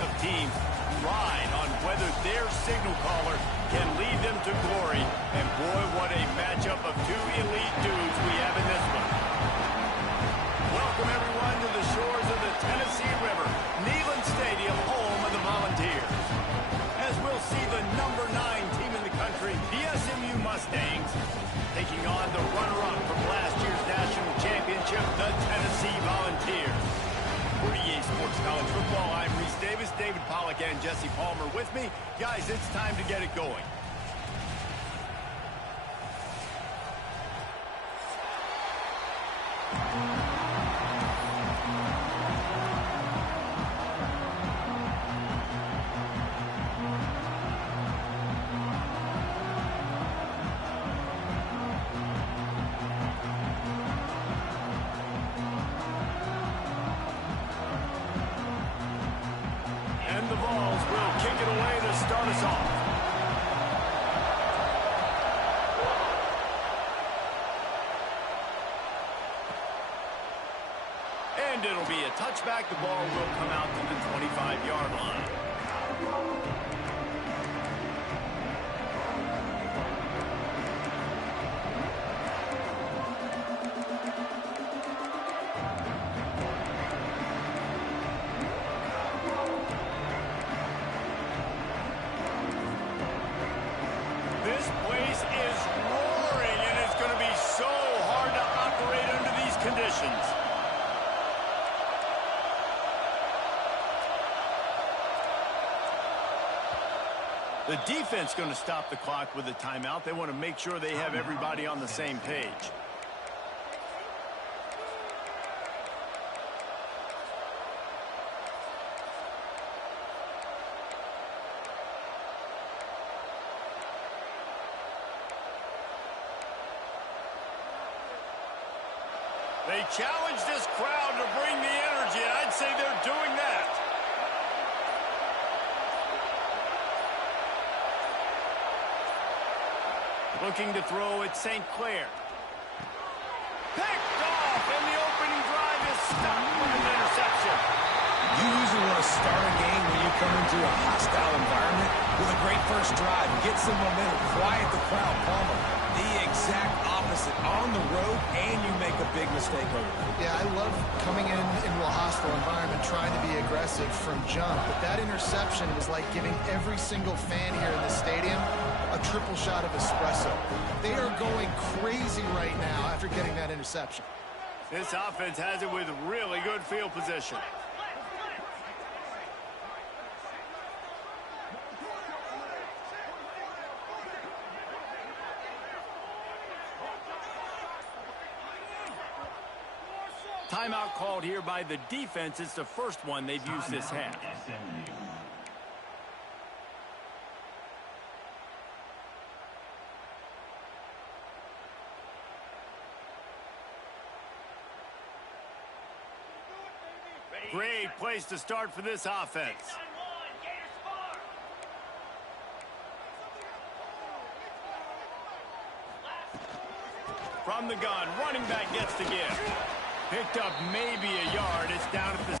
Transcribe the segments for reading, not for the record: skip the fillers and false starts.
of teams ride on whether their signal caller can lead them to glory. And boy, what a matchup of two elite dudes we have in this one. Welcome everyone to the shores of the Tennessee River, Neyland Stadium, home of the Volunteers. As we'll see the number 9 team in the country, the SMU Mustangs, taking on the runner-up from last year's national championship, the Tennessee Volunteers. For EA Sports College Football, I'm Reese Davis, David Pollack, and Jesse Palmer with me. Guys, it's time to get it going. And the Vols will kick it away to start us off. And it'll be a touchback. The ball will come out to the 25-yard line. This place is roaring, and it's going to be so hard to operate under these conditions. The defense going to stop the clock with a timeout. They want to make sure they have everybody on the same page. They challenge this crowd to bring the energy, and I'd say they're doing that. Looking to throw at St. Clair. Picked off, and the opening drive is stopped with an interception. You usually want to start a game when you come into a hostile environment with a great first drive. Get some momentum, quiet the crowd, Palmer. The exact opposite. On the road, and you make a big mistake over it. Yeah, I love coming into a hostile environment, trying to be aggressive from jump. But that interception was like giving every single fan here in the stadium a triple shot of espresso. They are going crazy right now after getting that interception. This offense has it with really good field position. Timeout called here by the defense. It's the first one they've used this half. Great place to start for this offense. From the gun, running back gets the give. Picked up maybe a yard. It's down at the...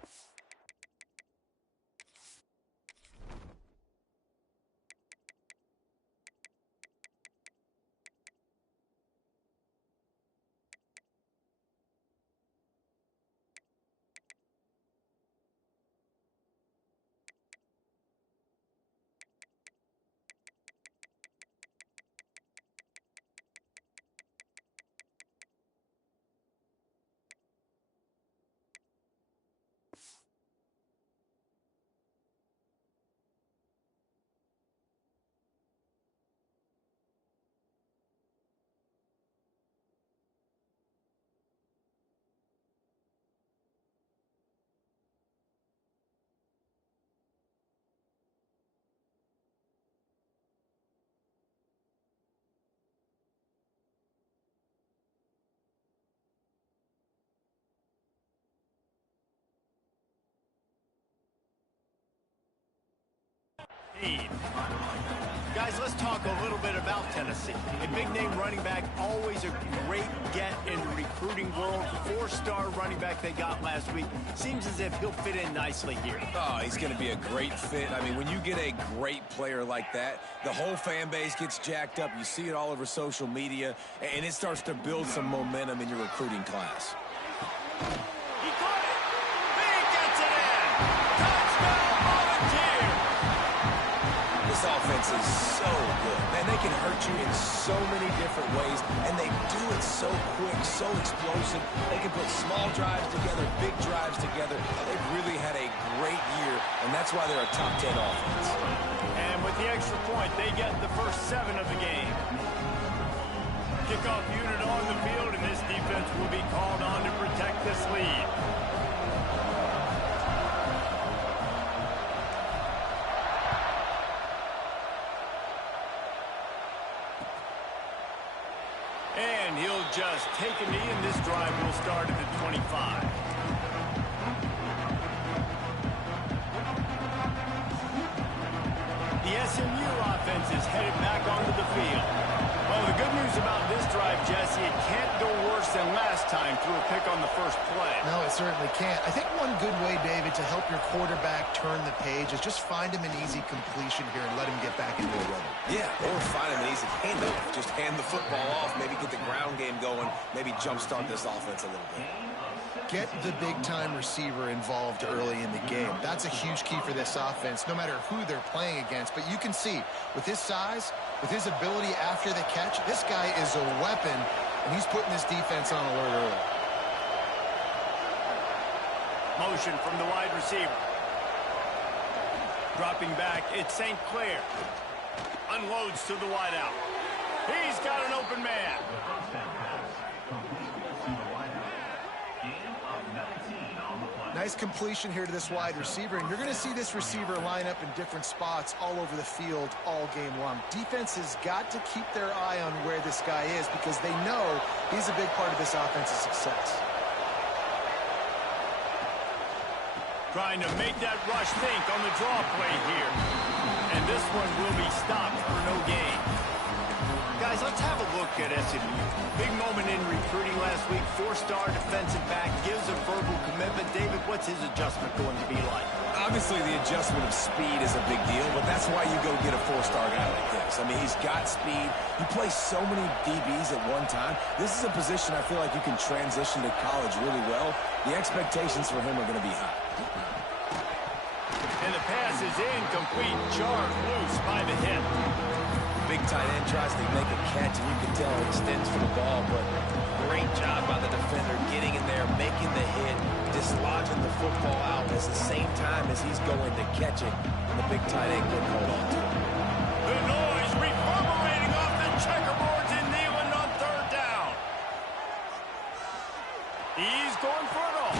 Guys, let's talk a little bit about Tennessee. A big-name running back, always a great get in recruiting. recruiting world. 4-star running back they got last week. Seems as if he'll fit in nicely here. Oh, he's going to be a great fit. I mean, when you get a great player like that, the whole fan base gets jacked up. You see it all over social media, and it starts to build some momentum in your recruiting class. He caught it. He gets it in. Touchdown, Volunteer. This offense is so good. Man, they can hurt you in so many different ways, and they do it so quick, so explosive. They can put small drives together, big drives together. They've really had a great year, and that's why they're a top 10 offense. And with the extra point, they get the first 7 of the game. Kickoff unit on the field, and this defense will be called on to protect this lead. And he'll just take a knee, and this drive will start at the 25. The SMU offense is headed back onto the field. Well, the good news about this drive, Jesse, it can't go worse than last time through a pick on the first play. No, it certainly can't. I think one good way, David, to help your quarterback turn the page is just find him an easy completion here and let him get back into a rhythm. Yeah, or find him an easy handoff. Just hand the football off, maybe get the ground game going, maybe jumpstart this offense a little bit. Get the big-time receiver involved early in the game. That's a huge key for this offense, no matter who they're playing against. But you can see, with his size, with his ability after the catch, this guy is a weapon, and he's putting this defense on alert early. Motion from the wide receiver. Dropping back, it's St. Clair. Unloads to the wideout. He's got an open man. Nice completion here to this wide receiver, and you're going to see this receiver line up in different spots all over the field all game long. Defense has got to keep their eye on where this guy is because they know he's a big part of this offense's success. Trying to make that rush think on the draw play here. And this one will be stopped for no gain. Guys, let's have a look at SMU. Big moment in recruiting last week. 4-star defensive back gives a verbal commitment. David, what's his adjustment going to be like? Obviously, the adjustment of speed is a big deal, but that's why you go get a 4-star guy like this. I mean, he's got speed. He plays so many DBs at one time. This is a position I feel like you can transition to college really well. The expectations for him are going to be high. And the pass is incomplete. Jarred loose by the hip. Big tight end tries to make a catch, and you can tell he extends for the ball, but great job by the defender getting in there, making the hit, dislodging the football out at the same time as he's going to catch it, and the big tight end couldn't hold on to it. The noise reverberating off the checkerboards in Neyland on 3rd down. He's going for it all.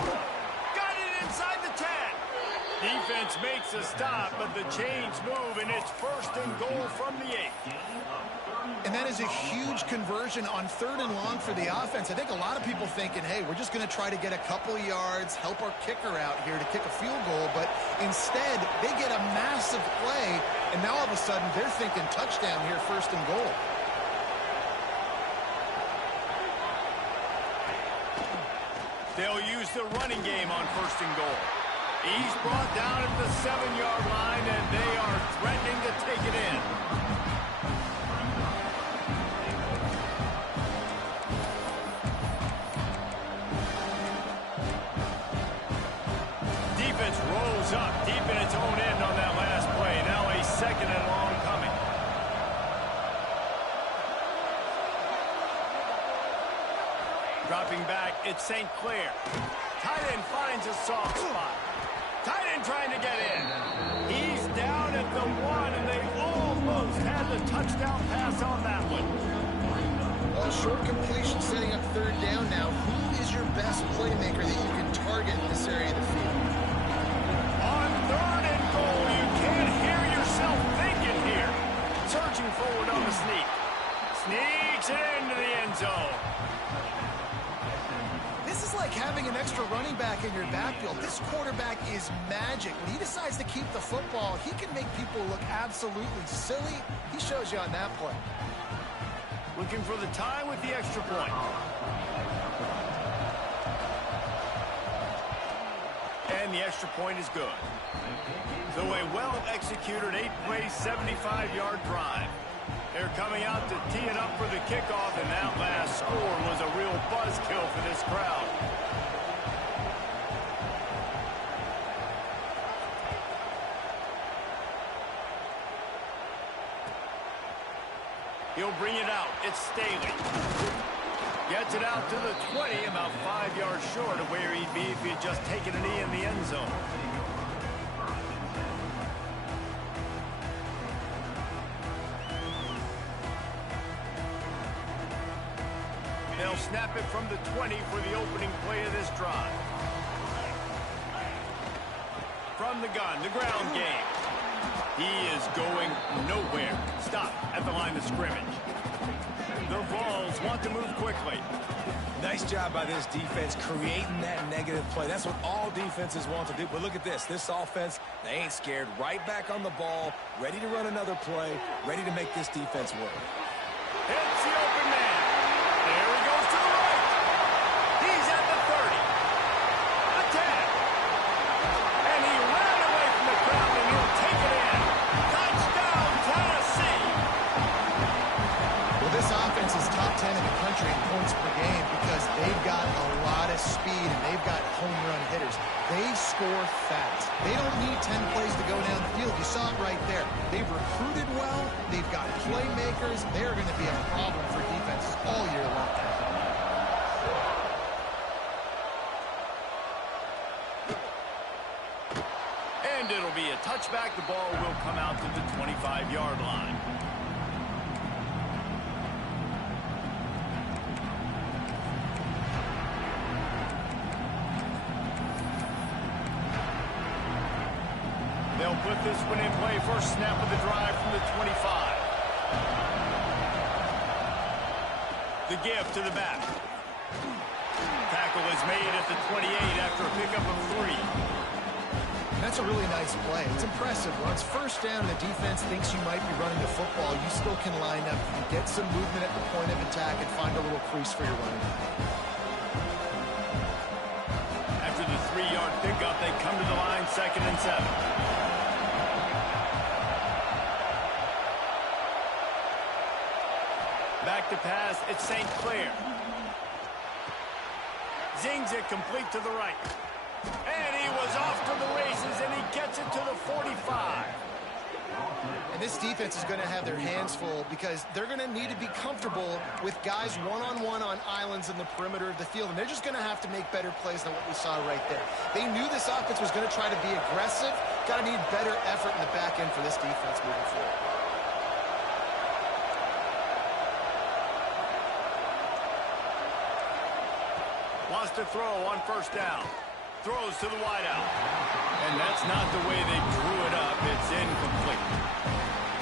Got it inside the 10. Defense makes a stop, but the chains move, and it's 1st and goal from the 8. And that is a huge conversion on 3rd and long for the offense. I think a lot of people thinking, hey, we're just going to try to get a couple of yards, help our kicker out here to kick a field goal. But instead, they get a massive play, and now all of a sudden they're thinking touchdown here, 1st and goal. They'll use the running game on 1st and goal. He's brought down at the 7-yard line, and they are threatening to take it in. Defense rolls up deep in its own end on that last play. Now a 2nd and long coming. Dropping back, it's St. Clair. Tight end finds a soft spot. Tight end trying to get in. He's down at the 1, and they almost had the touchdown pass on that one. Well, short completion setting up 3rd down now. Who is your best playmaker that you can target in this area of the field? On 3rd and goal, you can't hear yourself thinking here. Surging forward on the sneak. Sneaks it into the end zone. This is like having an extra running back in your backfield. This quarterback is magic. When he decides to keep the football, he can make people look absolutely silly. He shows you on that play. Looking for the tie with the extra point. and the extra point is good. So a well-executed 8-play, 75-yard drive. They're coming out to tee it up for the kickoff, and that last score was a real buzzkill for this crowd. He'll bring it out. It's Staley. Gets it out to the 20, about 5 yards short of where he'd be if he had just taken a knee in the end zone. They'll snap it from the 20 for the opening play of this drive. From the gun, the ground game. He is going nowhere. Stop at the line of scrimmage. The Vols want to move quickly. Nice job by this defense creating that negative play. That's what all defenses want to do. But look at this. This offense, they ain't scared. Right back on the ball, ready to run another play, ready to make this defense work. It's the open man. There he goes to the right. He's at the 30. A 10. And he ran away from the crowd, and he'll take it in. Touchdown, Tennessee. Well, this offense is top 10 in the country in points per game because they've got a lot of speed and they've got home run hitters. They score fast. They don't need 10 plays to go down the field. You saw it right there. They've recruited well. They've got playmakers. They're going to be a problem for defenses all year long. And it'll be a touchback. The ball will come out to the 25-yard line. They'll put this one in play. First snap of the drive from the 25. The give to the back. Tackle is made at the 28 after a pickup of 3. That's a really nice play. It's impressive. When it's first down and the defense thinks you might be running the football, you still can line up. You can get some movement at the point of attack and find a little crease for your running back. After the 3-yard pickup, they come to the line, 2nd and 7. Back to pass, it's St. Clair. Zings it complete to the right. And he was off to the races, and he gets it to the 45. And this defense is going to have their hands full because they're going to need to be comfortable with guys one-on-one on islands in the perimeter of the field, and they're just going to have to make better plays than what we saw right there. They knew this offense was going to try to be aggressive. Got to need better effort in the back end for this defense moving forward. Wants to throw on first down. Throws to the wideout. And that's not the way they drew it up. It's incomplete.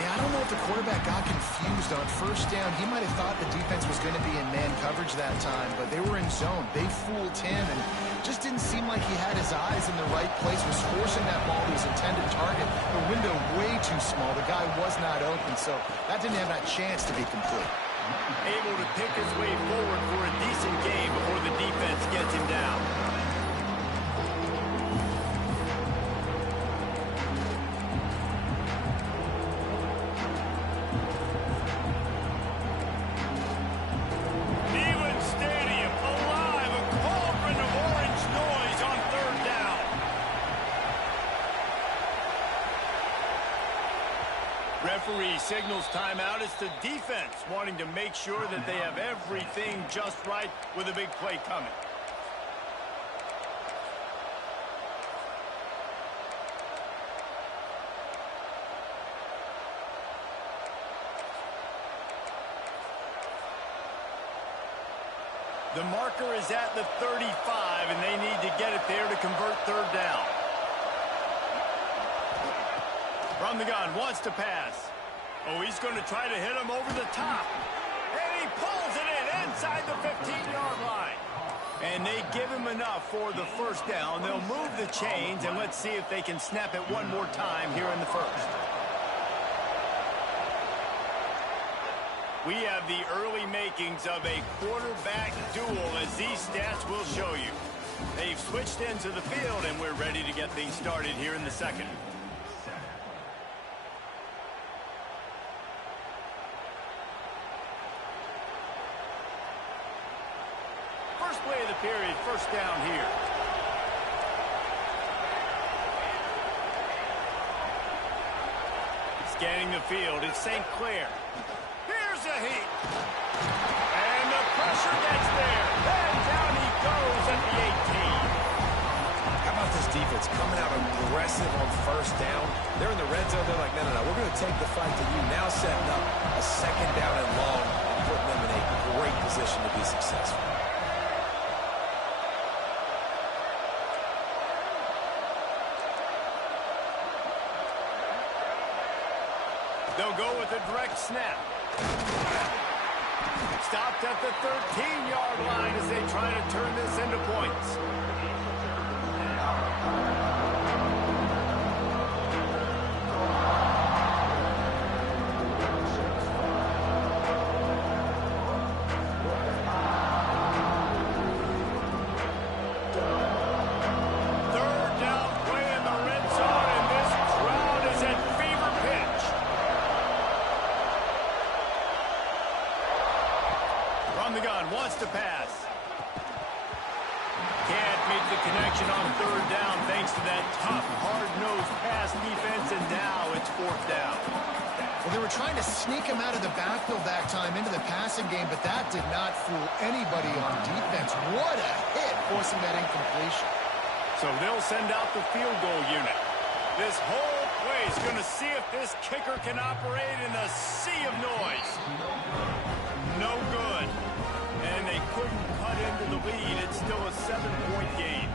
Yeah, I don't know if the quarterback got confused on first down. He might have thought the defense was going to be in man coverage that time, but they were in zone. They fooled him, and just didn't seem like he had his eyes in the right place, was forcing that ball to his intended target. The window way too small. The guy was not open, so that didn't have that chance to be complete. Able to pick his way forward for a decent game before the defense gets him down. Neyland Stadium alive, a cauldron of orange noise on 3rd down. Referee signals timeout. It's the defense wanting to make sure that they have everything just right with a big play coming. The marker is at the 35, and they need to get it there to convert 3rd down. From the gun, wants to pass. Oh, he's going to try to hit him over the top. And he pulls it in inside the 15-yard line. And they give him enough for the first down. They'll move the chains, and let's see if they can snap it one more time here in the first. We have the early makings of a quarterback duel, as these stats will show you. They've switched into the field, and we're ready to get things started here in the second. First play of the period, first down here. Scanning the field, it's St. Clair. Here's a heat. And the pressure gets there. And down he goes at the 18. How about this defense coming out aggressive on first down? They're in the red zone. They're like, no, we're going to take the fight to you. Now setting up a second down and long and putting them in a great position to be successful. They'll go with a direct snap. Stopped at the 13-yard line as they try to turn this into points. To pass. Can't make the connection on third down thanks to that tough, hard-nosed pass defense, and now it's fourth down. Well, they were trying to sneak him out of the backfield that time into the passing game, but that did not fool anybody on defense. What a hit, forcing that incompletion. So they'll send out the field goal unit. This whole play is going to see if this kicker can operate in a sea of noise. No good. And they couldn't cut into the lead. It's still a 7-point game.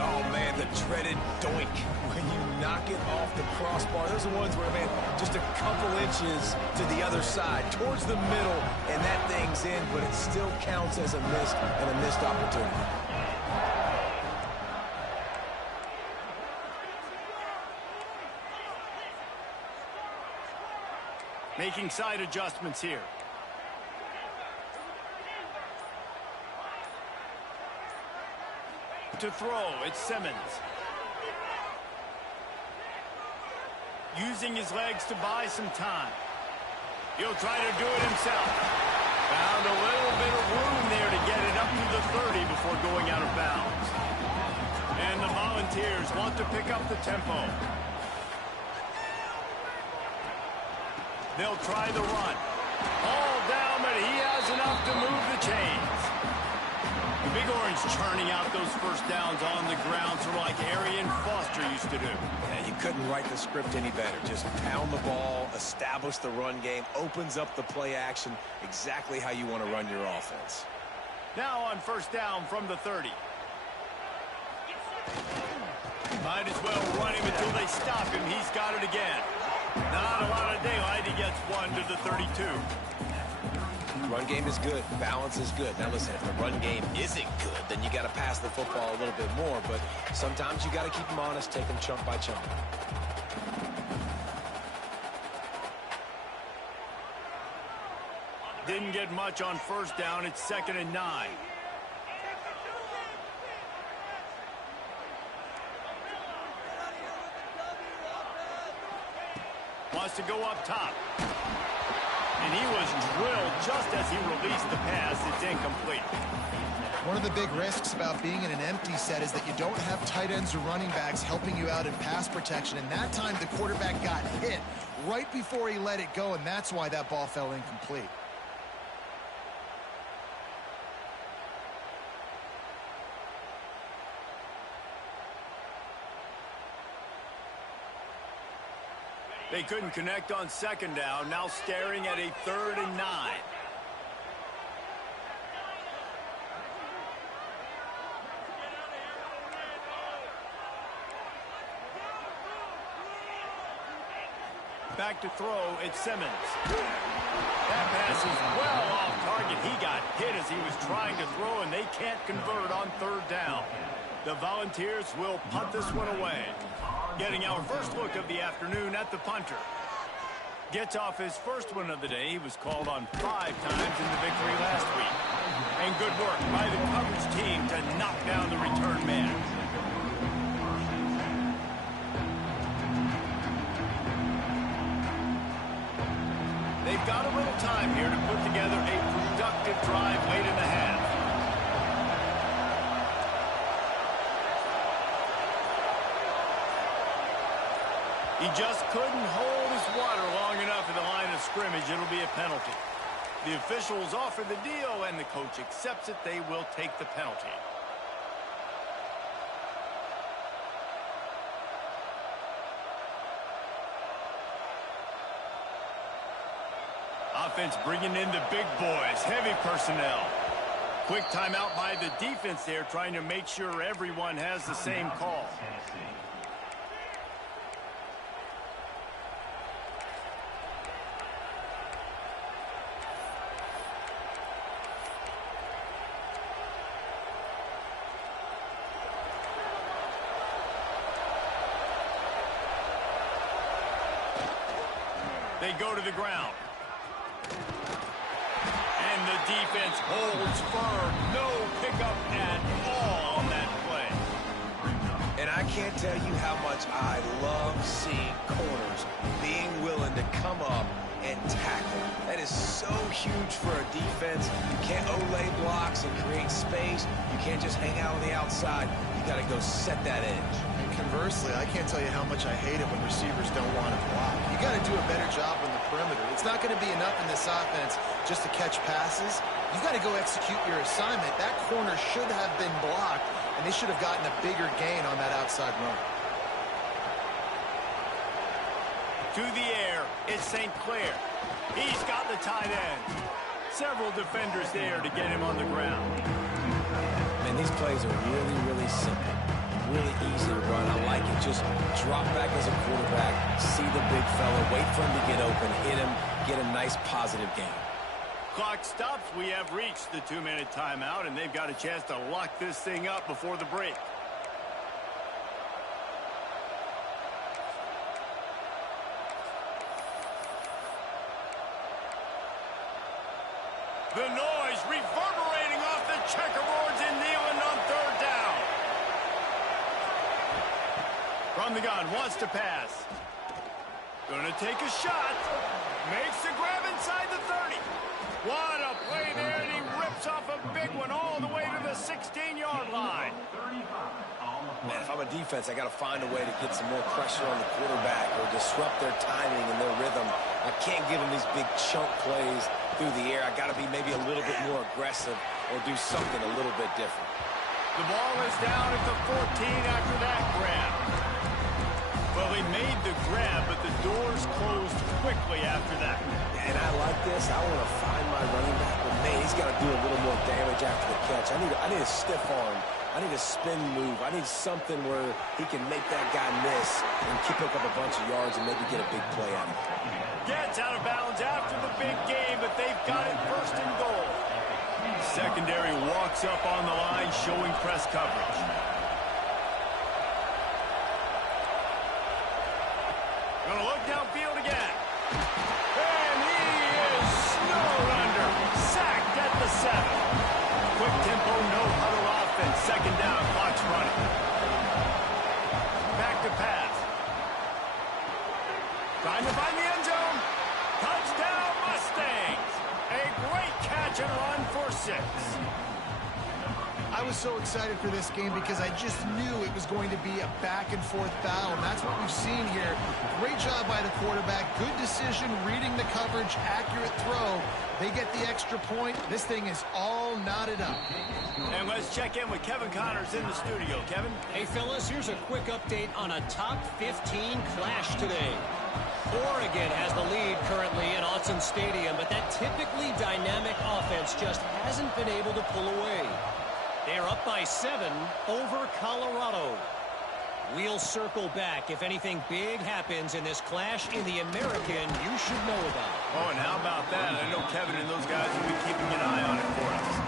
Oh, man, the dreaded doink. When you knock it off the crossbar, those are ones where, man, just a couple inches to the other side, towards the middle, and that thing's in, but it still counts as a miss and a missed opportunity. Making side adjustments here. To throw, it's Simmons. Using his legs to buy some time. He'll try to do it himself. Found a little bit of room there to get it up to the 30 before going out of bounds. And the Volunteers want to pick up the tempo. They'll try the run. All down, but he has enough to move the chains. The Big Orange churning out those first downs on the ground, sort of like Arian Foster used to do. Yeah, you couldn't write the script any better. Just pound the ball, establish the run game, opens up the play action, exactly how you want to run your offense. Now on first down from the 30. Might as well run him until they stop him. He's got it again. Not a lot of daylight. He gets one to the 32. Run game is good. Balance is good. Now listen, if the run game isn't good, then you got to pass the football a little bit more. But sometimes you got to keep them honest, take them chunk by chunk. Didn't get much on first down. It's 2nd and 9. Wants to go up top. And he was drilled just as he released the pass. It's incomplete. One of the big risks about being in an empty set is that you don't have tight ends or running backs helping you out in pass protection. And that time the quarterback got hit right before he let it go, and that's why that ball fell incomplete. They couldn't connect on second down. Now staring at a 3rd and 9. Back to throw, it's Simmons. That pass is well off target. He got hit as he was trying to throw, and they can't convert on 3rd down. The Volunteers will punt this one away. Getting our first look of the afternoon at the punter. Gets off his first one of the day. He was called on 5 times in the victory last week. And good work by the coverage team to knock down the return man. They've got a little time here to put together a productive drive late in the half. He just couldn't hold his water long enough at the line of scrimmage. It'll be a penalty. The officials offer the deal, and the coach accepts it. They will take the penalty. Offense bringing in the big boys, heavy personnel. Quick timeout by the defense there, trying to make sure everyone has the same call. They go to the ground. And the defense holds firm. No pickup at all on that play. And I can't tell you how much I love seeing corners being willing to come up and tackle. That is so huge for a defense. You can't olay blocks and create space. You can't just hang out on the outside. You got to go set that edge. And conversely, I can't tell you how much I hate it when receivers don't want to block. You got to do a better job on the perimeter. It's not going to be enough in this offense just to catch passes. You got to go execute your assignment. That corner should have been blocked, and they should have gotten a bigger gain on that outside run. To the air, it's St. Clair. He's got the tight end. Several defenders there to get him on the ground. Man, these plays are really, really simple. Really easy to run. I like it. Just drop back as a quarterback, see the big fella, wait for him to get open, hit him, get a nice positive gain. Clock stops. We have reached the 2-minute timeout, and they've got a chance to lock this thing up before the break. The noise reverberating off the checkerboards in Neyland on third down. From the gun, wants to pass. Gonna take a shot. Makes the grab inside the 30. What a play there, and he rips off a big one all the way to the 16-yard line. Man, if I'm a defense, I got to find a way to get some more pressure on the quarterback or disrupt their timing and their rhythm. I can't give them these big chunk plays through the air. I got to be maybe a little bit more aggressive or do something a little bit different. The ball is down at the 14 after that grab. Well, they made the grab, but the doors closed quickly after that. And I like this. I want to find my running back, but man, he's got to do a little more damage after the catch. I need a stiff arm. I need a spin move. I need something where he can make that guy miss and pick up a bunch of yards and maybe get a big play out of it. Gets out of bounds after the big game, but they've got it first and goal. Secondary walks up on the line, showing press coverage. Gonna look downfield again. And he is snowed under. Sacked at the 7. Quick tempo, no huddle offense. Second down, clock's running. Back to pass. Trying to find the end zone. Touchdown, Mustangs. A great catch and run for 6. I was so excited for this game because I just knew it was going to be a back-and-forth battle, and that's what we've seen here. Great job by the quarterback, good decision, reading the coverage, accurate throw. They get the extra point. This thing is all knotted up. And let's check in with Kevin Connors in the studio. Kevin? Hey, fellas, here's a quick update on a top 15 clash today. Oregon has the lead currently in Autzen Stadium, but that typically dynamic offense just hasn't been able to pull away. They're up by 7 over Colorado. We'll circle back if anything big happens in this clash in the American you should know about. Oh, and how about that? I know Kevin and those guys will be keeping an eye on it for us.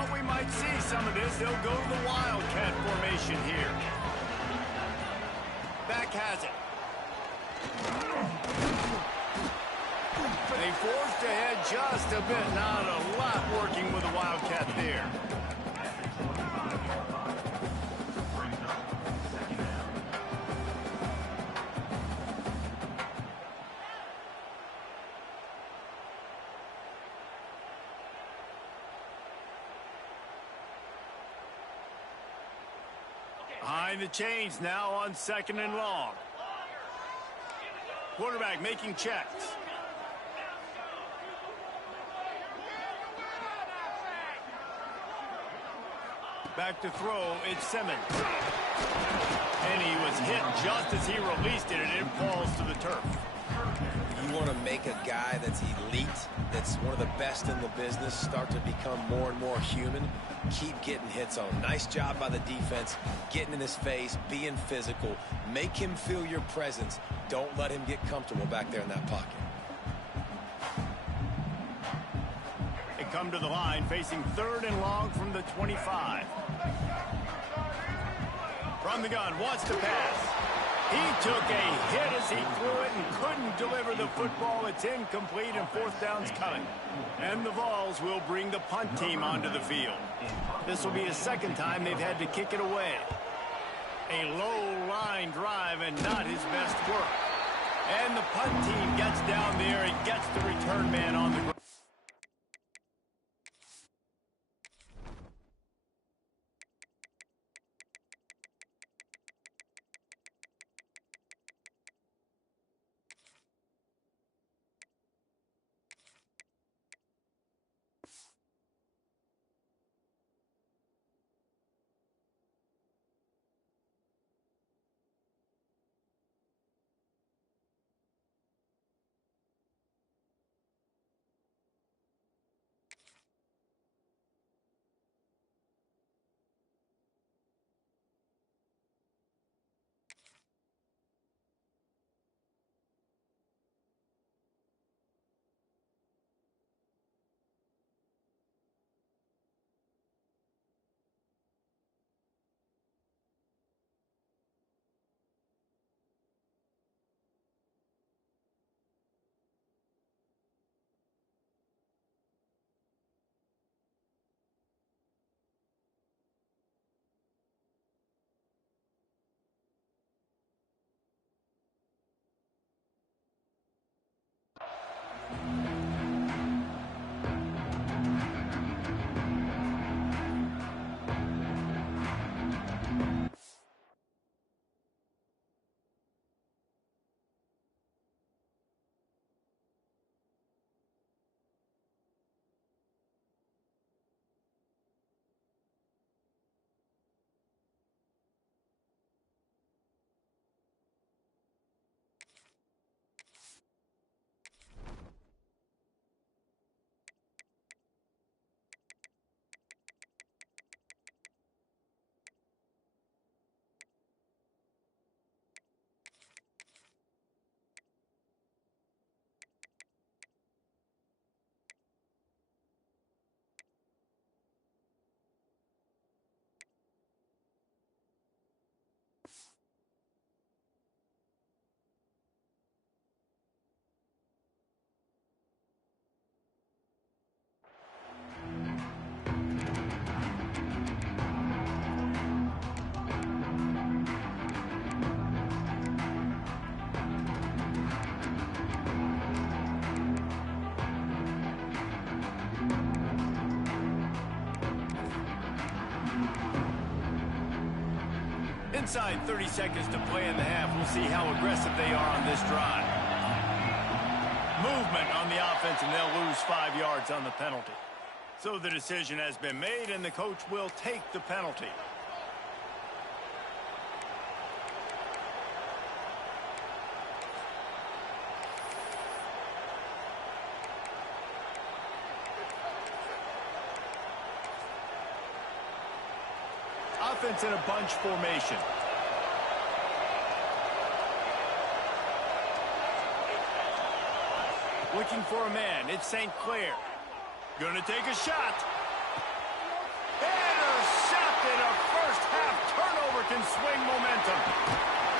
Thought we might see some of this. They'll go to the Wildcat formation here. Back has it. They forced ahead just a bit. Not a lot working with the Wildcat there. Behind the chains now on 2nd and long. Quarterback making checks. Back to throw, it's Simmons. And he was hit just as he released it, and it falls to the turf. You want to make a guy that's elite, that's one of the best in the business, start to become more and more human, keep getting hits on. Nice job by the defense, getting in his face, being physical. Make him feel your presence. Don't let him get comfortable back there in that pocket. They come to the line, facing 3rd and long from the 25. From the gun, wants to pass. He took a hit as he threw it and couldn't deliver the football. It's incomplete and 4th down's coming. And the Vols will bring the punt team onto the field. This will be the 2nd time they've had to kick it away. A low line drive and not his best work. And the punt team gets down there and gets the return man on the ground. Inside 30 seconds to play in the half. We'll see how aggressive they are on this drive. Movement on the offense, and they'll lose 5 yards on the penalty. So the decision has been made, and the coach will take the penalty. Offense in a bunch formation. Looking for a man. It's St. Clair. Gonna take a shot. turnover can swing momentum.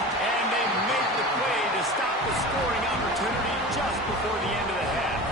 And they make the play to stop the scoring opportunity just before the end of the half.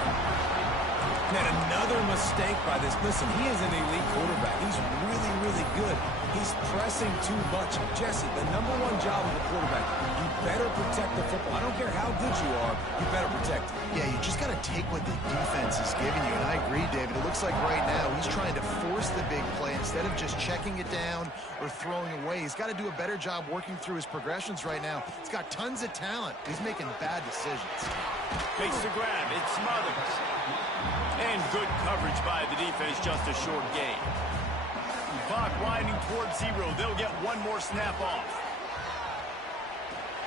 And another mistake by this. Listen, he is an elite quarterback. He's really, really good. He's pressing too much. Jesse, the number one job of a quarterback, you better protect the football. I don't care how good you are, you better protect it. Yeah, you just got to take what the defense is giving you. And I agree, David. It looks like right now he's trying to force the big play instead of just checking it down or throwing away. He's got to do a better job working through his progressions right now. He's got tons of talent. He's making bad decisions. Makes the grab. It smothers. And good coverage by the defense, just a short gain. Clock winding towards 0. They'll get one more snap off.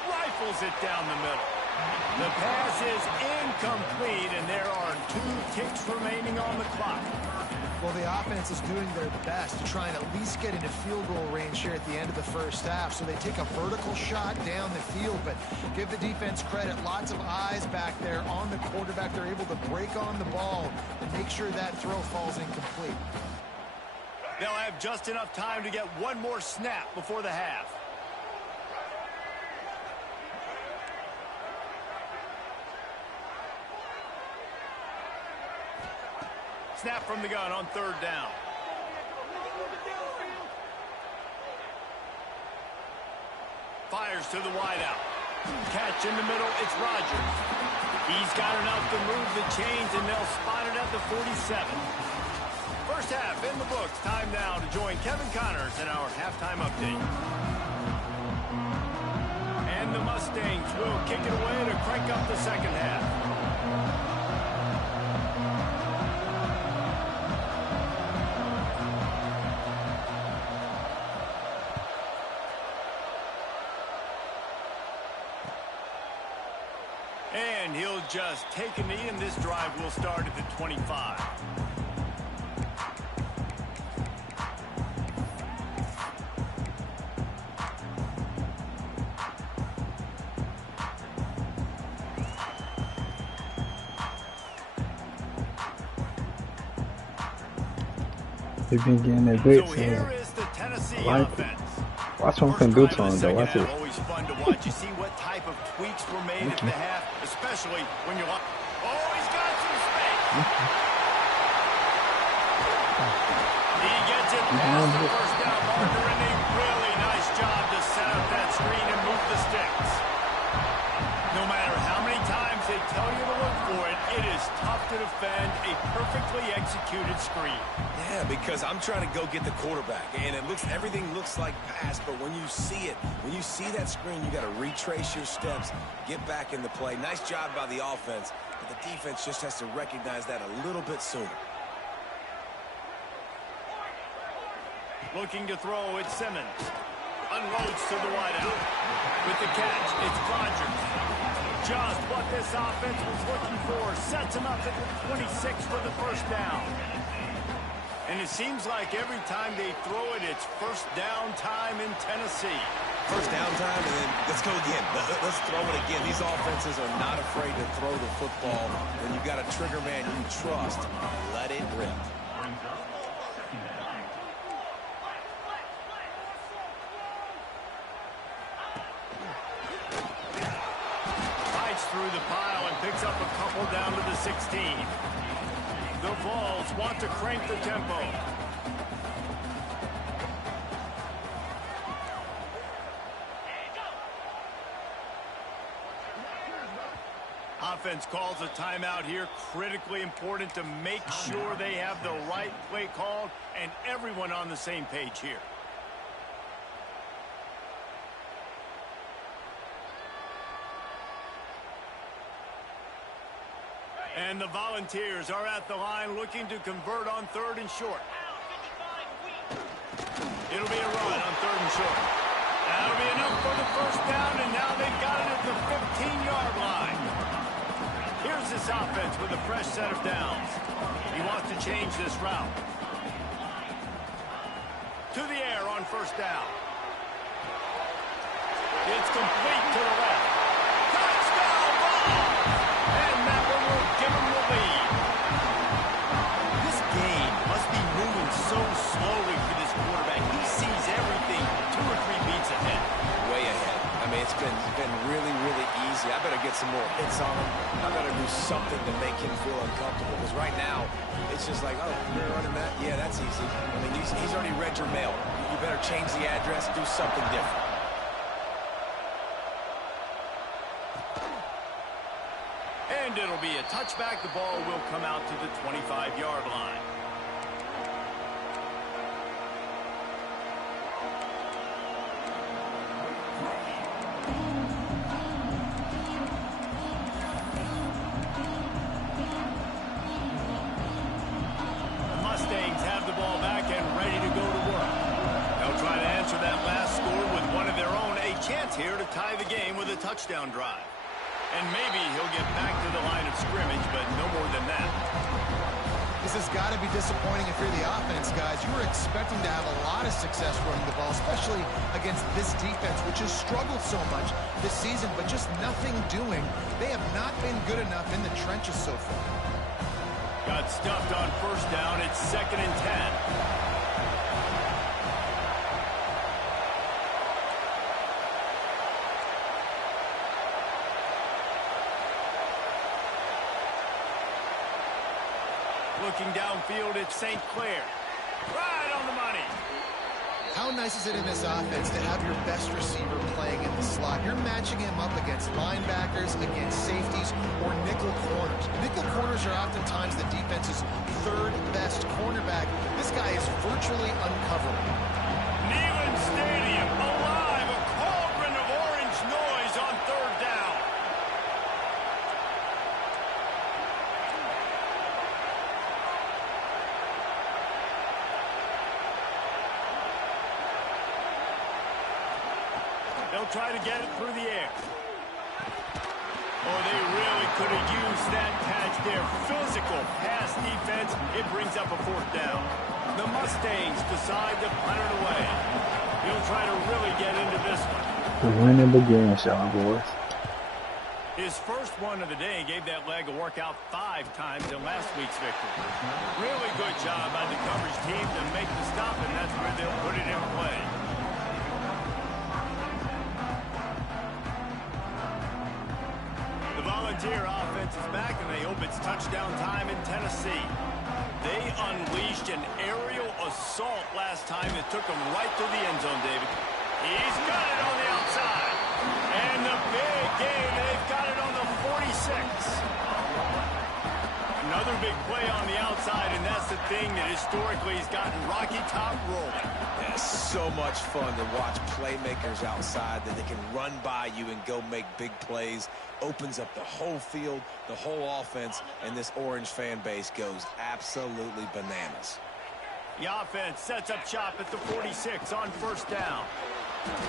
Rifles it down the middle. The pass is incomplete, and there are 2 ticks remaining on the clock. Well, the offense is doing their best to try and at least get into field goal range here at the end of the first half. So they take a vertical shot down the field, but give the defense credit. Lots of eyes back there on the quarterback. They're able to break on the ball and make sure that throw falls incomplete. They'll have just enough time to get one more snap before the half. Snap from the gun on 3rd down. Fires to the wideout. Catch in the middle, it's Rodgers. He's got enough to move the chains, and they'll spot it at the 47. First half in the books. Time now to join Kevin Connors in our halftime update. And the Mustangs will kick it away to crank up the second half. And he'll just take a knee, and this drive will start at the 25. They've been getting their big, So here is the Tennessee like offense. watch what I'm gonna do to him, though. Watch it. Always fun to watch. You see what type of tweaks were made at the half, especially when you're like, oh, he's got some space. He gets it past the first down marker, and a really nice job to set up that screen and move the sticks. No matter how many times they tell you to look for it, it is tough to defend a perfectly executed screen. Yeah, because I'm trying to go get the quarterback, and everything looks like pass, but when you see it, when you see that screen, you got to retrace your steps, get back in the play. Nice job by the offense, but the defense just has to recognize that a little bit sooner. Looking to throw, it's Simmons. Unloads to the wideout. With the catch, it's Rodgers. Just what this offense was looking for. Sets him up at the 26 for the first down. And it seems like every time they throw it, it's first down time in Tennessee. First down time, and then let's go again. Let's throw it again. These offenses are not afraid to throw the football. When you've got a trigger man you trust, let it rip. Through the pile and picks up a couple down to the 16. The Vols want to crank the tempo. Offense calls a timeout here. Critically important to make sure they have the right play called and everyone on the same page here. And the Volunteers are at the line looking to convert on 3rd and short. It'll be a run on 3rd and short. That'll be enough for the first down, and now they've got it at the 15-yard line. Here's this offense with a fresh set of downs. He wants to change this route. To the air on first down. It's complete to the left. Touchdown ball! And that one will give him the lead. This game must be moving so slowly for this quarterback. He sees everything too hits on him, I better do something to make him feel uncomfortable. Because right now, it's just like, oh, you're running that? Yeah, that's easy. I mean, he's already read your mail. You better change the address, do something different. And it'll be a touchback. The ball will come out to the 25-yard line. The Mustangs have the ball back and ready to go to work. They'll try to answer that last score with one of their own. A chance here to tie the game with a touchdown drive. And maybe he'll get back to the line of scrimmage, but no more than that. This has got to be disappointing if you're the offense, guys. You were expecting to have a lot of success running the ball, especially against this defense, which has struggled so much this season, but just nothing doing. They have not been good enough in the trenches so far. Got stuffed on first down. It's 2nd and 10. Looking downfield, it's St. Clair. Right on the money. How nice is it in this offense to have your best receiver playing in the slot? You're matching him up against linebackers, against safeties, or nickel corners. Nickel corners are oftentimes the defense's third best cornerback. This guy is virtually uncoverable. Neyland Stadium, alive, a cauldron of orange noise on 3rd down. They'll try to get it through the air. Oh, they really could have used that catch there. Physical pass defense. It brings up a 4th down. The Mustangs decide to punt it away. He'll try to really get into this one. The winning begins, y'all boys. His first one of the day gave that leg a workout 5 times in last week's victory. Really good job by the coverage team to make the stop, and that's where they'll put it in play. The Volunteer offense is back, and they hope it's touchdown time in Tennessee. They unleashed an aerial assault last time that took them right to the end zone, David. He's got it on the outside. And the big game, they've got it on the 46. Another big play on the outside, and that's the thing that historically has gotten Rocky Top rolling. Yeah, so much fun to watch playmakers outside that they can run by you and go make big plays. Opens up the whole field, the whole offense, and this Orange fan base goes absolutely bananas. The offense sets up shop at the 46 on 1st down.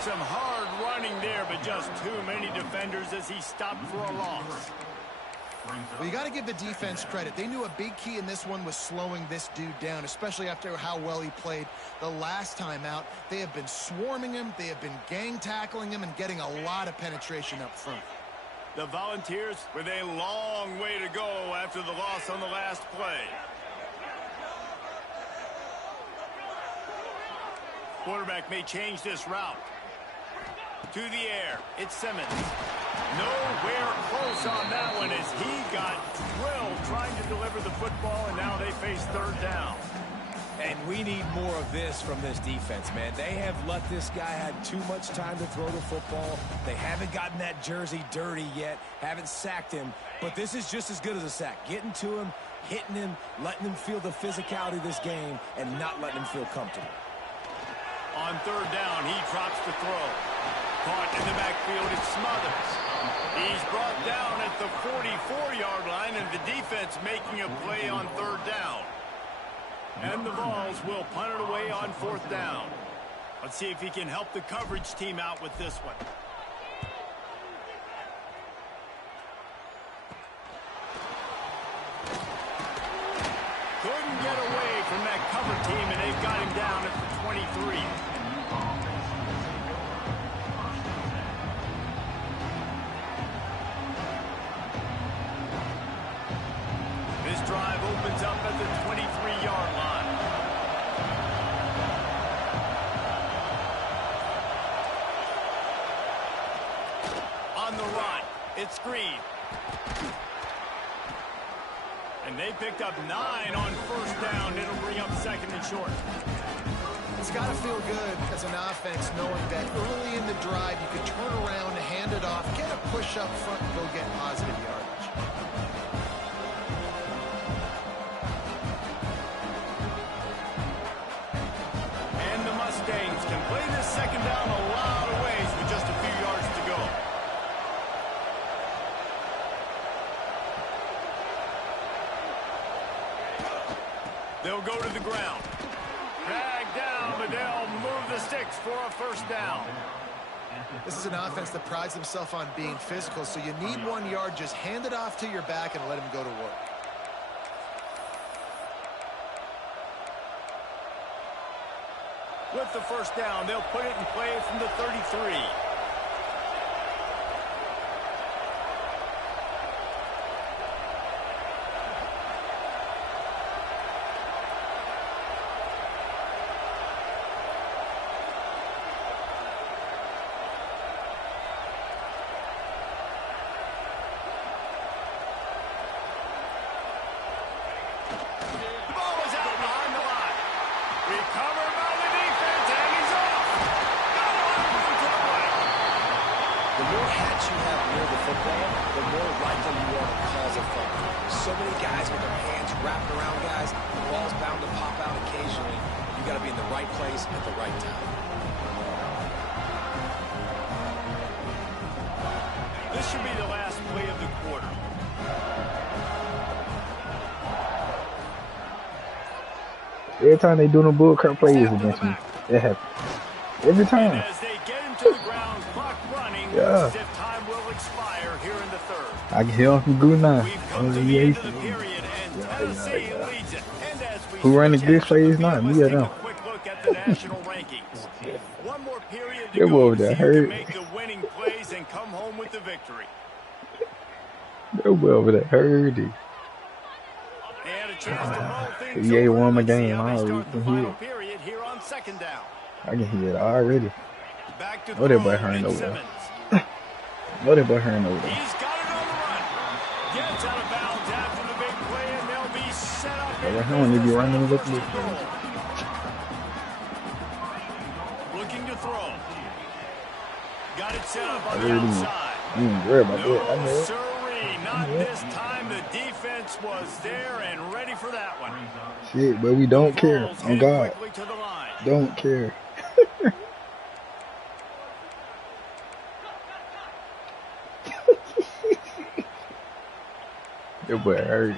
Some hard running there, but just too many defenders as he stopped for a loss. Well, you got to give the defense credit. They knew a big key in this one was slowing this dude down, especially after how well he played the last time out. They have been swarming him. They have been gang tackling him and getting a lot of penetration up front. The Volunteers with a long way to go after the loss on the last play. Quarterback may change this route. To the air, it's Simmons. Nowhere close on that one as he got drilled trying to deliver the football, and now they face 3rd down. And we need more of this from this defense, man. They have let this guy have too much time to throw the football. They haven't gotten that jersey dirty yet, haven't sacked him. But this is just as good as a sack. Getting to him, hitting him, letting him feel the physicality of this game, and not letting him feel comfortable. On 3rd down, he drops the throw. Caught in the backfield, it's Smothers. He's brought down at the 44-yard line, and the defense making a play on 3rd down. And the Vols will punt it away on 4th down. Let's see if he can help the coverage team out with this one. Couldn't get away from that cover team, and they've got him down at the 23. This drive opens up at the 23-yard line. On the run, it's Green. And they picked up 9 on first down. It'll bring up 2nd and short. It's got to feel good as an offense knowing that early in the drive you could turn around, hand it off, get a push up front, and go get positive yardage. And the Mustangs can play this 2nd down a lot of ways with just a few yards to go. They'll go to the ground. Drag down, but they'll move the sticks for a first down. This is an offense that prides themselves on being physical, so you need 1 yard. Just hand it off to your back and let him go to work. With the first down, they'll put it in play from the 33. So many guys with their hands wrapped around guys. The ball's bound to pop out occasionally. You got to be in the right place at the right time. This should be the last play of the quarter. Every time they do the bull crap plays against me, it happens. Every time. And as they get him to the ground, clock running, as if time will expire here in the 3rd. I can hear him from good now. We've come to the end of the period, and Tennessee leads it. And as we who running this plays now? Me or them? a quick look at the national rankings. One more period to They go over to there see who can hurt. make the winning plays and come home with the victory. They're over there hurting. And a chance to roll things Yeah, he over. won my Let's see game. how I they already start the can final hear it. period here on 2nd down. I can hear it already. Back to Oh, that boy throw, hurting and over there. Simmons. Oh, that boy hurting over there. He's got it on the run. Gets out of bounds after the big play, and they'll be set up. Yeah, he only be running with me. Looking to throw. Got it set up I on the really outside. ain't worried about that. I know No, it. sirree. Not this time. The defense was there and ready for that one. Shit, but we don't care. Bulls On head God. quickly to the line. Don't care. That boy hurt.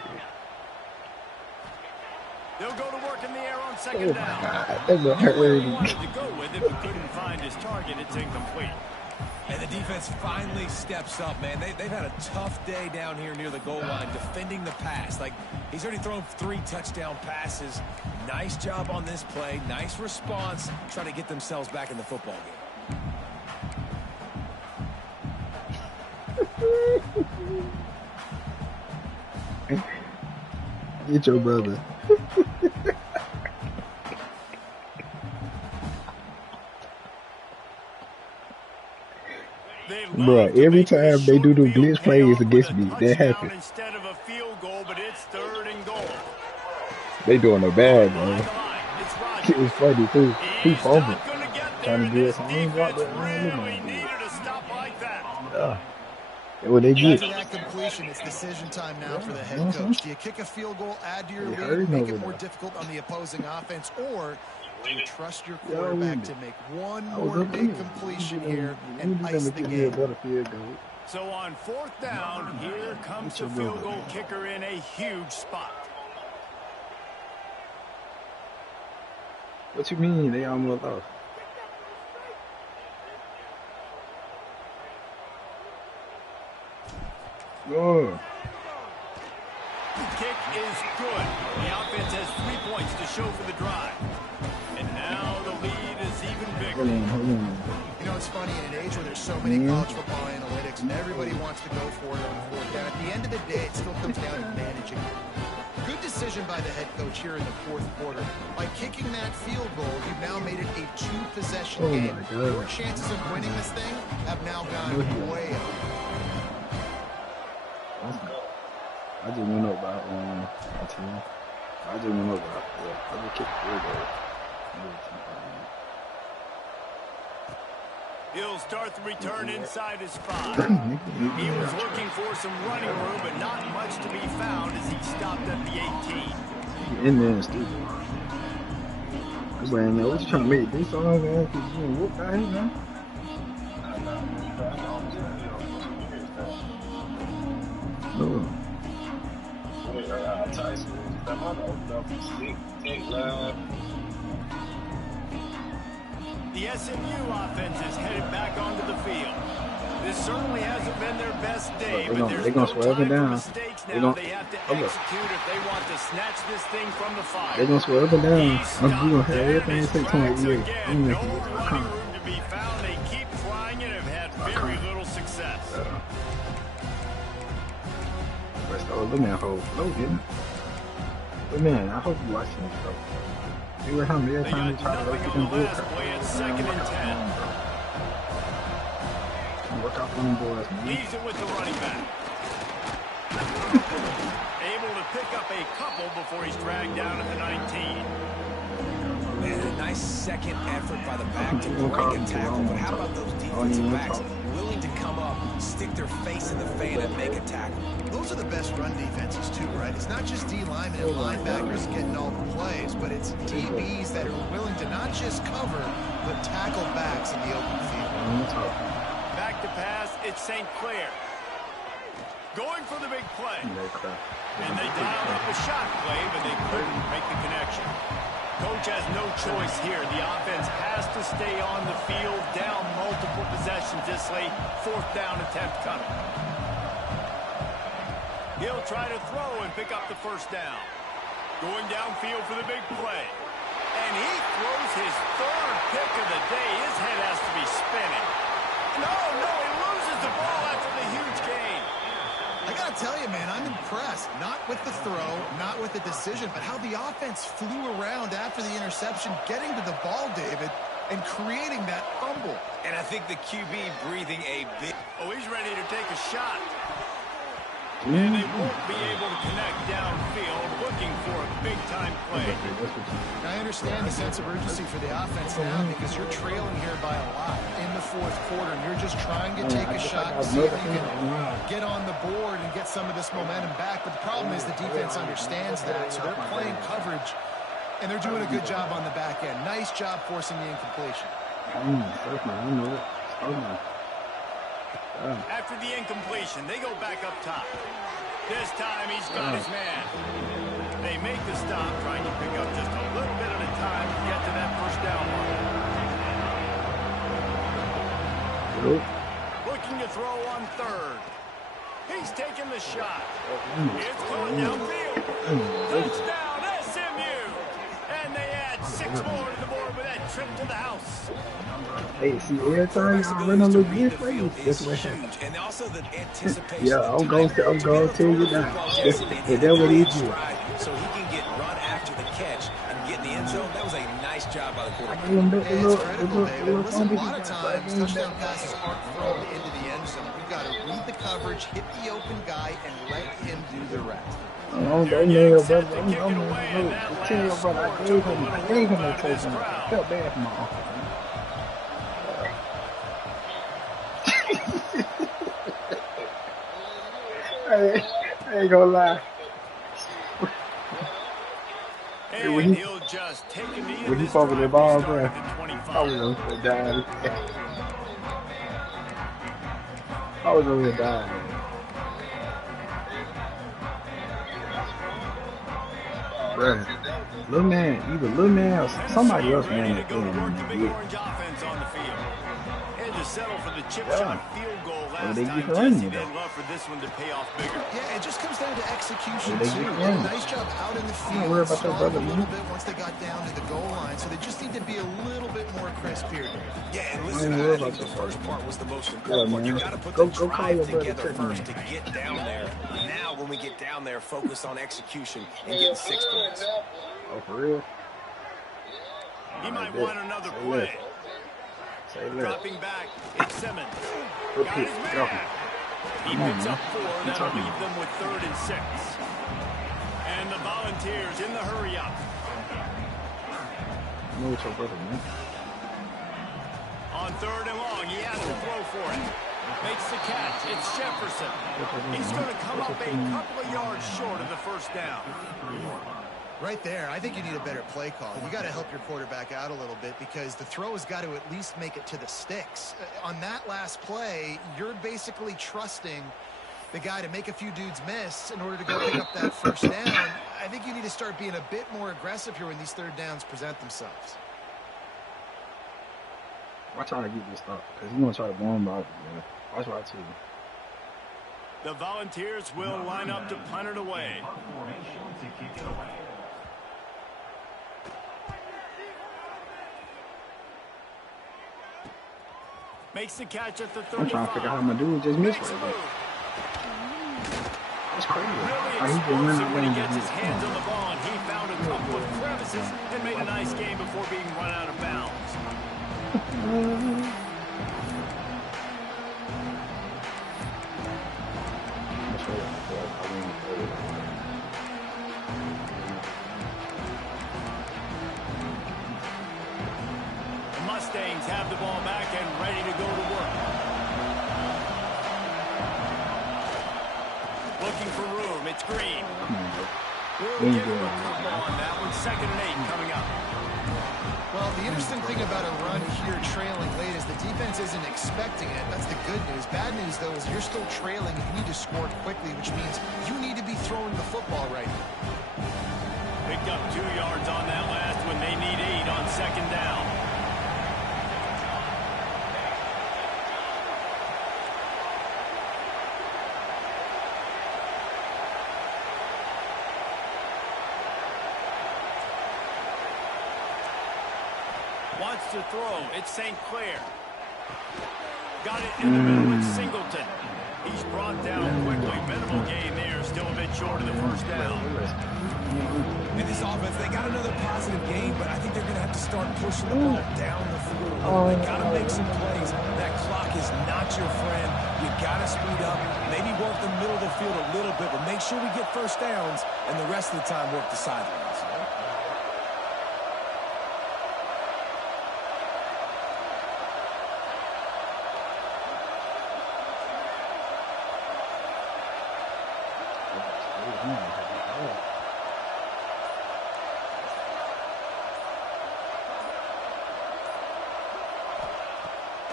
They'll go to work in the air on Oh 2nd my down. God. That boy Where he hurt. wanted to go with it, but couldn't find his target. It's incomplete. And the defense finally steps up, man. They've had a tough day down here near the goal line defending the pass. Like, he's already thrown 3 touchdown passes. Nice job on this play. Nice response. Trying to get themselves back in the football game. Get your brother. Bro, every time they do the glitch plays against me, that happens. Instead of a field goal, but it's 3rd and goal. They doing it bad, man. It's Rodgers. It was funny too. He He's fumbled. not gonna get there, Trying to and do this it. He ain't got defense that. really needed a stop like that. Yeah. That's what they get. After that completion, it's decision time now for the head coach. Do you kick a field goal, add to your They lead, hurting make over it more there. difficult on the opposing offense, or do you trust your Yeah, quarterback we- to make one I was more up big there. completion We here need and them ice to the give me a game? better field goal. So on 4th down, here comes the field goal kicker in a huge spot. What you mean? They almost lost. Oh, Kick is good. The offense has 3 points to show for the drive. And now the lead is even bigger. hold on. You know, it's funny, in an age where there's so many college football analytics and everybody wants to go for it on 4th down, at the end of the day, it still comes down to managing. Good decision by the head coach here in the 4th quarter. By kicking that field goal, you've now made it a 2-possession Oh my game. God. Your chances of winning this thing have now gone way up. I just went up by my team. I just went up by I just kicked the field goal. He'll start the return inside his 5. He was looking for some running room, but not much to be found as he stopped at the 18. In there, stupid. Man, what you trying to make this song, man? Cause you whooped out here, man. No. The SMU offense is headed back onto the field. This certainly hasn't been their best day, but there's no time for mistakes now. They have to execute if they want to snatch this thing from the fire. They're going to swear up and down. I'm going to have everything take 20 years. No running room to be found. They keep trying and have had very little success. Look, man, hold flow, didn't it? But man, I hope you watching this, bro. You were having every time you try to work on the last play at 2nd and 10. Work out on them boys, man. Leaves it with the running back. Able to pick up a couple before he's dragged down at the 19. Man, a nice second effort by the back to break a tackle. But how about those defensive backs willing to come up, stick their face in the fan, and make a tackle? Those are the best run defenses too, right? It's not just D linemen and linebackers getting all the plays, but it's DBs that are willing to not just cover, but tackle backs in the open field. Back to pass, it's St. Clair. Going for the big play. And they dialed up a shot play, but they couldn't make the connection. Coach has no choice here. The offense has to stay on the field, down multiple possessions this late. 4th down attempt coming. He'll try to throw and pick up the 1st down. Going downfield for the big play. And he throws his 3rd pick of the day. His head has to be spinning. No, he loses the ball after the huge gain. I gotta tell you, man, I'm impressed. Not with the throw, not with the decision, but how the offense flew around after the interception, getting to the ball, David, and creating that fumble. And I think the QB breathing a bit. Oh, he's ready to take a shot. And they won't be able to connect downfield, looking for a big-time play. I understand the sense of urgency for the offense now because you're trailing here by a lot in the 4th quarter, and you're just trying to take a shot and see if you can get on the board and get some of this momentum back. But the problem is the defense understands that, so they're playing coverage, and they're doing a good job on the back end. Nice job forcing the incompletion. After the incompletion, they go back up top. This time he's got his man. They make the stop, trying to pick up just a little bit at a time to get to that 1st down line. Looking to throw on 3rd. He's taking the shot. It's caught downfield. Touchdown, SMU. And they add 6 more to the board with that trip to the house. Hey, see, every time y'all run a little good for you, that's what happens. And also the anticipation. Yeah, I'm going to tell you that. That's what he do. So he can get run after the catch and get in the end zone. That was a nice job by the quarterback. It's critical, David. Listen, a lot of times, touchdown passes aren't thrown into the end zone. You've got to read the coverage, hit the open guy, and let him do the rest. I'm brother. I tell you, brother, I gave him that touchdown. I felt bad for my uncle. I ain't gonna lie. And he'll just take a knee when he fumbled the ball, bro, I was over here dying. I was over here dying. Bro, little man, either little man or somebody else ran that thing. Settle for the chip shot field goal last they time. Jesse, they'd love for this one to pay off bigger. Yeah, it just comes down to execution, too. Nice job out in the field. Worry about Stalled your brother, a little bit once they got down to the goal line, so they just need to be a little bit more crisp here. Yeah, and listen, I think the first part was the most important part. You got to put the drive together first to get down there. Now, when we get down there, focus on execution and getting 6 points. Oh, for real? He might want another play. Dropping back, it's Simmons. Got his man. He picks up 4. That'll leave them with 3rd and 6. And the Volunteers in the hurry up. No, it's your brother, man. On 3rd and long, he has to throw for it. Makes the catch. It's Jefferson. He's going to come up a couple of yards short of the first down. Right there, I think you need a better play call. You got to help your quarterback out a little bit because the throw has got to at least make it to the sticks. On that last play, you're basically trusting the guy to make a few dudes miss in order to go pick up that first down. I think you need to start being a bit more aggressive here when these 3rd downs present themselves. Watch how I get this stuff, because he's going to try to bomb out. Watch what I tell you. The Volunteers will line up to punt it away. Makes the catch at the 35. I'm trying to figure out how my dude just missed right there. That's crazy. Really explosive when he gets his hands on the ball, and he found a couple of crevices and made a nice game before being run out of bounds. The Mustangs have the ball back and ready to go to work. Looking for room. It's Green. We'll give him a couple on that one. 2nd and 8 coming up. Well, the interesting thing about a run here trailing late is the defense isn't expecting it. That's the good news. Bad news, though, is you're still trailing and you need to score quickly, which means you need to be throwing the football right now. Picked up 2 yards on that last one. They need 8 on 2nd down. Wants to throw. It's St. Clair. Got it in the middle with Singleton. He's brought down quickly. Minimal gain there. Still a bit short of the first down. In this offense, they got another positive game, but I think they're going to have to start pushing the ball down the field. They got to make some plays. That clock is not your friend. You got to speed up. Maybe work the middle of the field a little bit, but make sure we get first downs, and the rest of the time work the sidelines.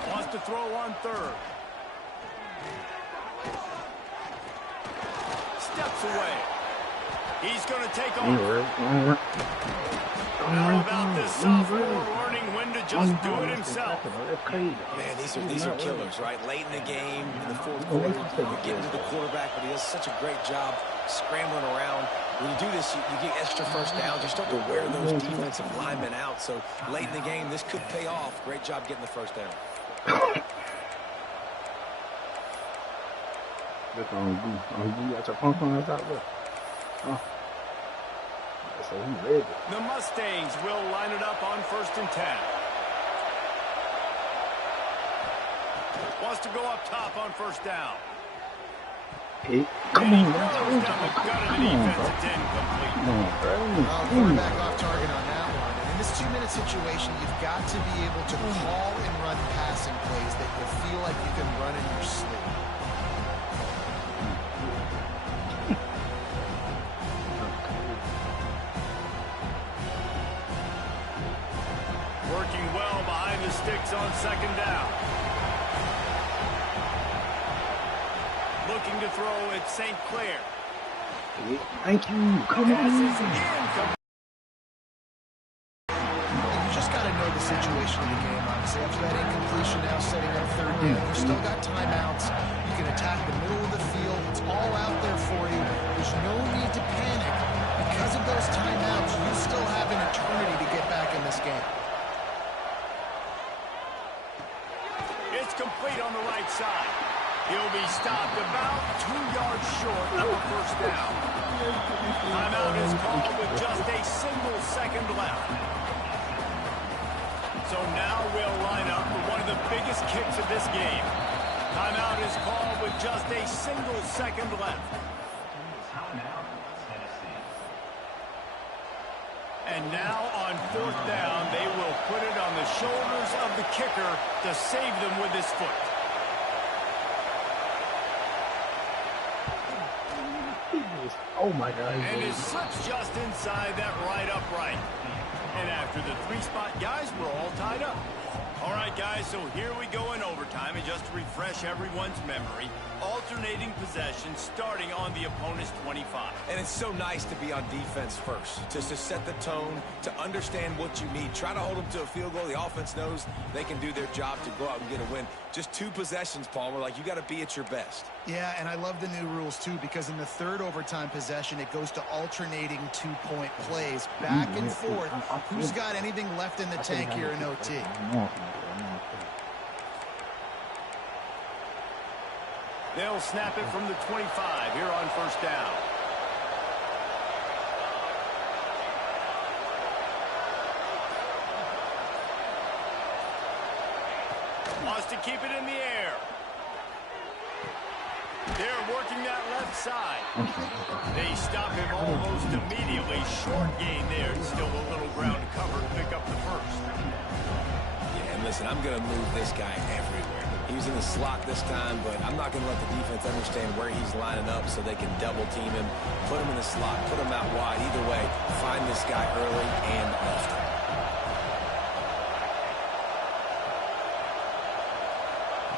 Wants to throw on 3rd. Steps away. He's going to take off. How about this sophomore learning when to just do it himself? Man, these are killers, right? Late in the game, in the 4th quarter, you're getting to the quarterback, but he does such a great job scrambling around. When you do this, you get extra first downs. You start to wear those defensive linemen out. So late in the game, this could pay off. Great job getting the first down. Look on you got your punk on out there. Oh. So he ready. The Mustangs will line it up on 1st and 10. Wants to go up top on 1st down. Hey, come on, man. Down the gut of the defense. It's incomplete. Quarterback off target on that one. And in this 2-minute situation, you've got to be able to call and run passing plays that you feel like you can run in your sleep. Working well behind the sticks on 2nd down. Looking to throw at St. Clair. Thank you. Come on. You just got to know the situation of the game, obviously. After that incompletion now setting up 3rd down, you've still got timeouts. You can attack the middle of the field. It's all out there for you. There's no need to panic. Because of those timeouts, you still have an eternity to get back in this game. It's complete on the right side. He'll be stopped about 2 yards short of a first down. Timeout is called with just a single second left. So now we'll line up for one of the biggest kicks of this game. Timeout is called with just a single second left. And now on 4th down, they will put it on the shoulders of the kicker to save them with his foot. Oh my God. And it slips just inside that right upright. And after the 3-spot guys, we're all tied up. All right, guys, so here we go in overtime. And just to refresh everyone's memory, alternating possession starting on the opponent's 25. And it's so nice to be on defense first, just to set the tone, to understand what you need. Try to hold them to a field goal. The offense knows they can do their job to go out and get a win. Just 2 possessions, Palmer. Like, you got to be at your best. Yeah, and I love the new rules, too, because in the 3rd overtime possession, it goes to alternating 2-point plays, back and forth. Who's got anything left in the tank here in OT? They'll snap it from the 25 here on 1st down. Wants to keep it in the air. They're working that left side. They stop him almost immediately. Short gain there. Still a little ground to cover to pick up the 1st. Yeah, and listen, I'm going to move this guy everywhere. He was in the slot this time, but I'm not going to let the defense understand where he's lining up so they can double team him, put him in the slot, put him out wide. Either way, find this guy early and often.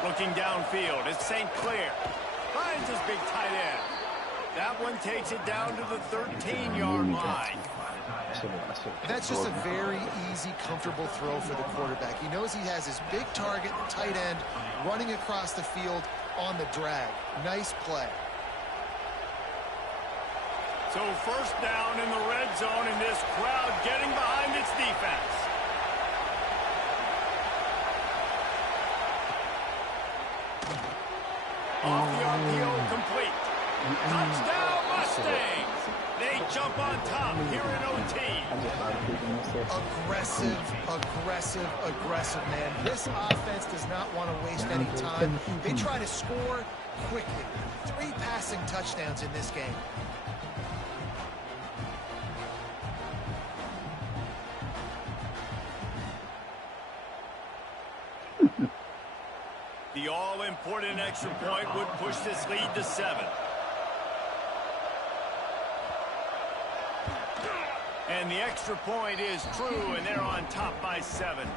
Looking downfield, it's St. Clair. Finds his big tight end. That one takes it down to the 13-yard line. That's just a very easy, comfortable throw for the quarterback. He knows he has his big target, the tight end, running across the field on the drag. Nice play. So 1st down in the red zone, and this crowd getting behind its defense. Off the RPO, complete. Touchdown, Mustangs! They jump on top here in OT. Aggressive, man. This offense does not want to waste any time. They try to score quickly. 3 passing touchdowns in this game. The all-important extra point would push this lead to 7. And the extra point is true, and they're on top by 7.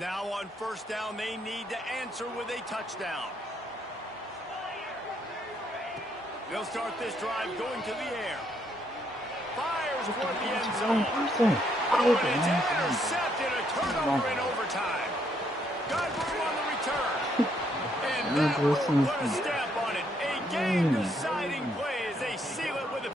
Now on 1st down, they need to answer with a touchdown. They'll start this drive going to the air. Fires for the end zone. Oh, and it's intercepted. A turnover in overtime. Got room on the return. And that will put a stamp on it. A game-deciding play as they see